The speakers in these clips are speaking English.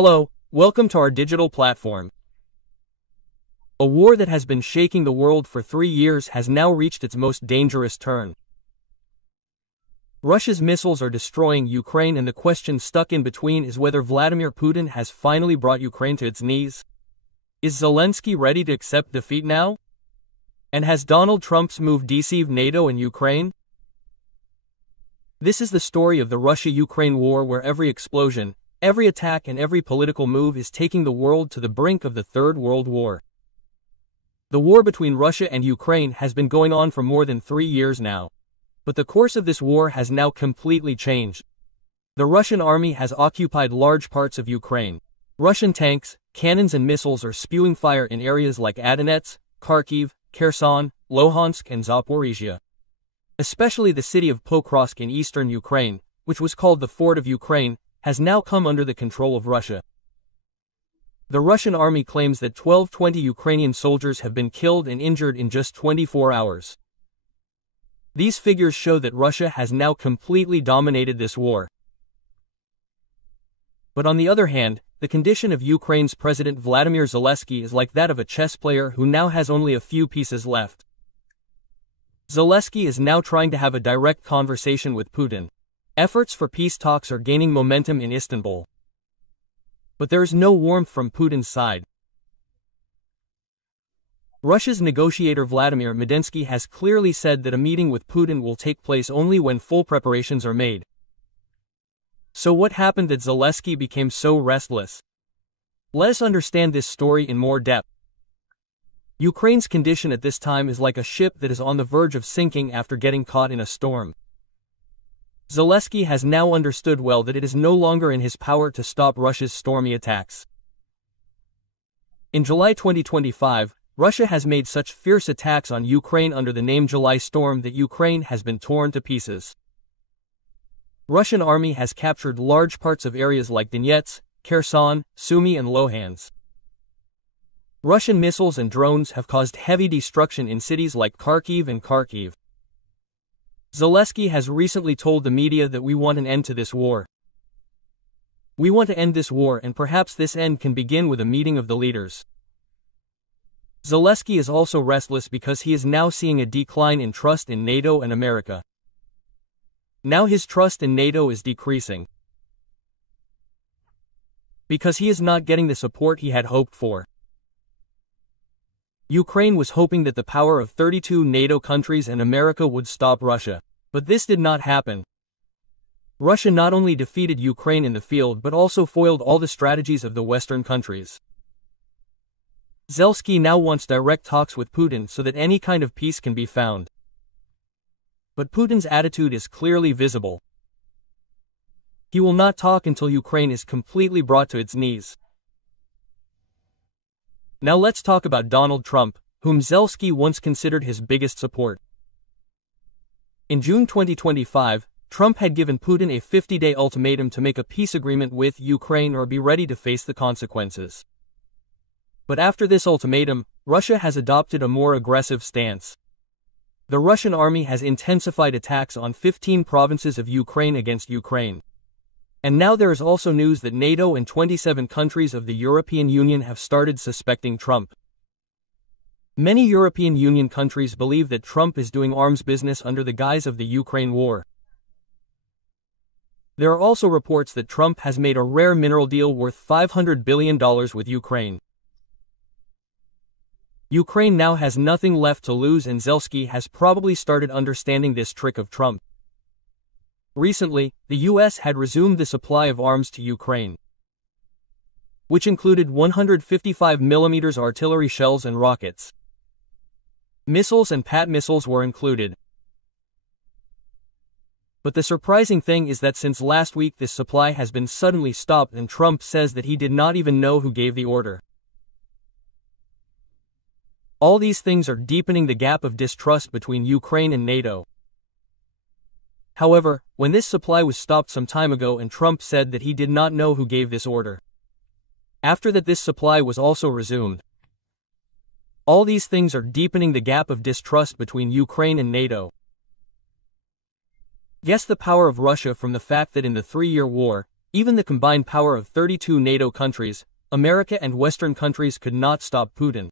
Hello, welcome to our digital platform. A war that has been shaking the world for 3 years has now reached its most dangerous turn. Russia's missiles are destroying Ukraine, and the question stuck in between is whether Vladimir Putin has finally brought Ukraine to its knees. Is Zelensky ready to accept defeat now? And has Donald Trump's move deceived NATO and Ukraine? This is the story of the Russia-Ukraine war, where every explosion, every attack and every political move is taking the world to the brink of the Third World War. The war between Russia and Ukraine has been going on for more than 3 years now. But the course of this war has now completely changed. The Russian army has occupied large parts of Ukraine. Russian tanks, cannons and missiles are spewing fire in areas like Donetsk, Kharkiv, Kherson, Luhansk and Zaporizhia. Especially the city of Pokrovsk in eastern Ukraine, which was called the Fort of Ukraine, has now come under the control of Russia. The Russian army claims that 1,220 Ukrainian soldiers have been killed and injured in just 24 hours. These figures show that Russia has now completely dominated this war. But on the other hand, the condition of Ukraine's President Vladimir Zelensky is like that of a chess player who now has only a few pieces left. Zelensky is now trying to have a direct conversation with Putin. Efforts for peace talks are gaining momentum in Istanbul. But there is no warmth from Putin's side. Russia's negotiator Vladimir Medinsky has clearly said that a meeting with Putin will take place only when full preparations are made. So what happened that Zelensky became so restless? Let us understand this story in more depth. Ukraine's condition at this time is like a ship that is on the verge of sinking after getting caught in a storm. Zelensky has now understood well that it is no longer in his power to stop Russia's stormy attacks. In July 2025, Russia has made such fierce attacks on Ukraine under the name July Storm that Ukraine has been torn to pieces. Russian army has captured large parts of areas like Donetsk, Kherson, Sumy and Luhansk. Russian missiles and drones have caused heavy destruction in cities like Kharkiv and Kharkiv. Zelensky has recently told the media that we want an end to this war. We want to end this war, and perhaps this end can begin with a meeting of the leaders. Zelensky is also restless because he is now seeing a decline in trust in NATO and America. Now his trust in NATO is decreasing, because he is not getting the support he had hoped for. Ukraine was hoping that the power of 32 NATO countries and America would stop Russia. But this did not happen. Russia not only defeated Ukraine in the field but also foiled all the strategies of the Western countries. Zelensky now wants direct talks with Putin so that any kind of peace can be found. But Putin's attitude is clearly visible. He will not talk until Ukraine is completely brought to its knees. Now let's talk about Donald Trump, whom Zelensky once considered his biggest support. In June 2025, Trump had given Putin a 50-day ultimatum to make a peace agreement with Ukraine or be ready to face the consequences. But after this ultimatum, Russia has adopted a more aggressive stance. The Russian army has intensified attacks on 15 provinces of Ukraine against Ukraine. And now there is also news that NATO and 27 countries of the European Union have started suspecting Trump. Many European Union countries believe that Trump is doing arms business under the guise of the Ukraine war. There are also reports that Trump has made a rare mineral deal worth $500 billion with Ukraine. Ukraine now has nothing left to lose, and Zelensky has probably started understanding this trick of Trump. Recently, the US had resumed the supply of arms to Ukraine, which included 155mm artillery shells and rockets. Missiles and PAT missiles were included. But the surprising thing is that since last week this supply has been suddenly stopped, and Trump says that he did not even know who gave the order. All these things are deepening the gap of distrust between Ukraine and NATO. However, when this supply was stopped some time ago and Trump said that he did not know who gave this order, after that this supply was also resumed. All these things are deepening the gap of distrust between Ukraine and NATO. Guess the power of Russia from the fact that in the 3-year war, Even the combined power of 32 NATO countries, America and Western countries could not stop Putin.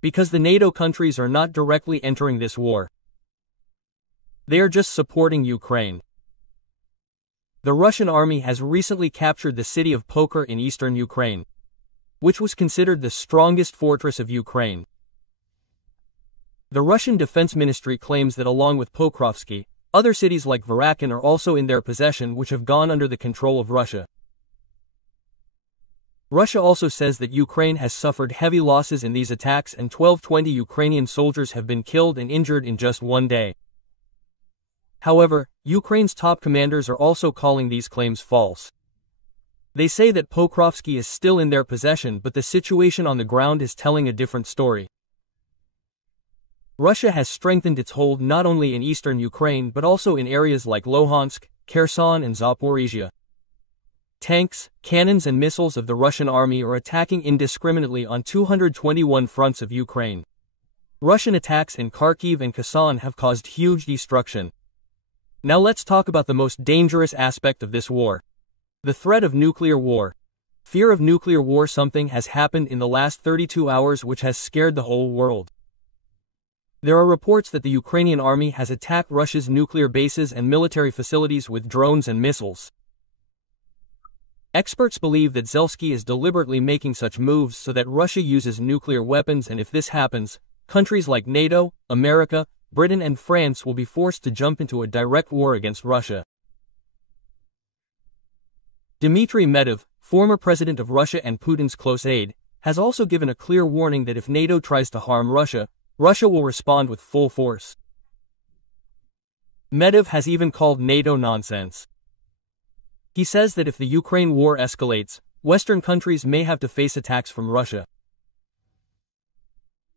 Because the NATO countries are not directly entering this war. They are just supporting Ukraine. The Russian army has recently captured the city of Pokor in eastern Ukraine, which was considered the strongest fortress of Ukraine. The Russian Defense Ministry claims that along with Pokrovsky, other cities like Varakin are also in their possession, which have gone under the control of Russia. Russia also says that Ukraine has suffered heavy losses in these attacks and 1,220 Ukrainian soldiers have been killed and injured in just one day. However, Ukraine's top commanders are also calling these claims false. They say that Pokrovsky is still in their possession, but the situation on the ground is telling a different story. Russia has strengthened its hold not only in eastern Ukraine but also in areas like Luhansk, Kherson and Zaporizhia. Tanks, cannons and missiles of the Russian army are attacking indiscriminately on 221 fronts of Ukraine. Russian attacks in Kharkiv and Kherson have caused huge destruction. Now let's talk about the most dangerous aspect of this war. The threat of nuclear war. Fear of nuclear war. Something has happened in the last 32 hours which has scared the whole world. There are reports that the Ukrainian army has attacked Russia's nuclear bases and military facilities with drones and missiles. Experts believe that Zelensky is deliberately making such moves so that Russia uses nuclear weapons, and if this happens, countries like NATO, America, Britain and France will be forced to jump into a direct war against Russia. Dmitry Medvedev, former president of Russia and Putin's close aide, has also given a clear warning that if NATO tries to harm Russia, Russia will respond with full force. Medvedev has even called NATO nonsense. He says that if the Ukraine war escalates, Western countries may have to face attacks from Russia.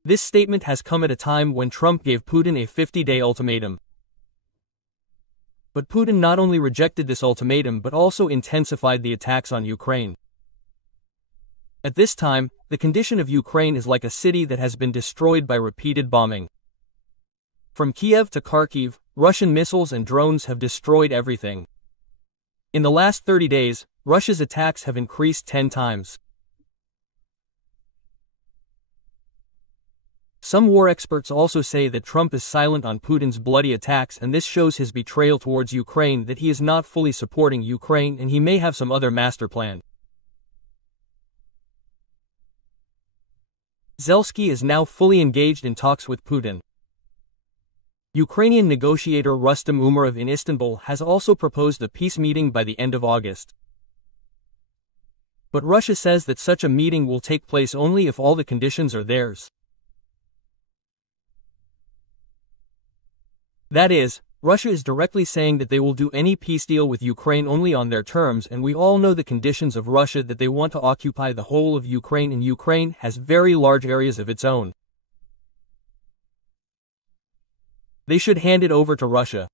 This statement has come at a time when Trump gave Putin a 50-day ultimatum. But Putin not only rejected this ultimatum but also intensified the attacks on Ukraine. At this time, the condition of Ukraine is like a city that has been destroyed by repeated bombing. From Kiev to Kharkiv, Russian missiles and drones have destroyed everything. In the last 30 days, Russia's attacks have increased 10 times. Some war experts also say that Trump is silent on Putin's bloody attacks, and this shows his betrayal towards Ukraine, that he is not fully supporting Ukraine and he may have some other master plan. Zelensky is now fully engaged in talks with Putin. Ukrainian negotiator Rustem Umerov in Istanbul has also proposed a peace meeting by the end of August. But Russia says that such a meeting will take place only if all the conditions are theirs. That is, Russia is directly saying that they will do any peace deal with Ukraine only on their terms, and we all know the conditions of Russia, that they want to occupy the whole of Ukraine, and Ukraine has very large areas of its own. They should hand it over to Russia.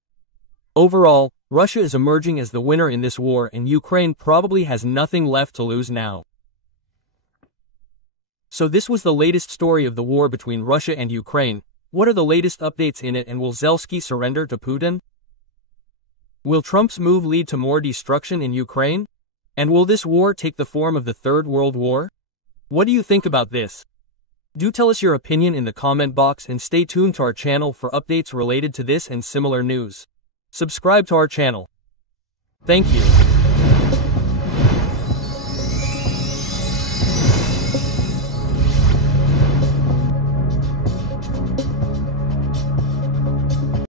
Overall, Russia is emerging as the winner in this war, and Ukraine probably has nothing left to lose now. So this was the latest story of the war between Russia and Ukraine. What are the latest updates in it, and will Zelensky surrender to Putin? Will Trump's move lead to more destruction in Ukraine? And will this war take the form of the Third World War? What do you think about this? Do tell us your opinion in the comment box, and stay tuned to our channel for updates related to this and similar news. Subscribe to our channel. Thank you.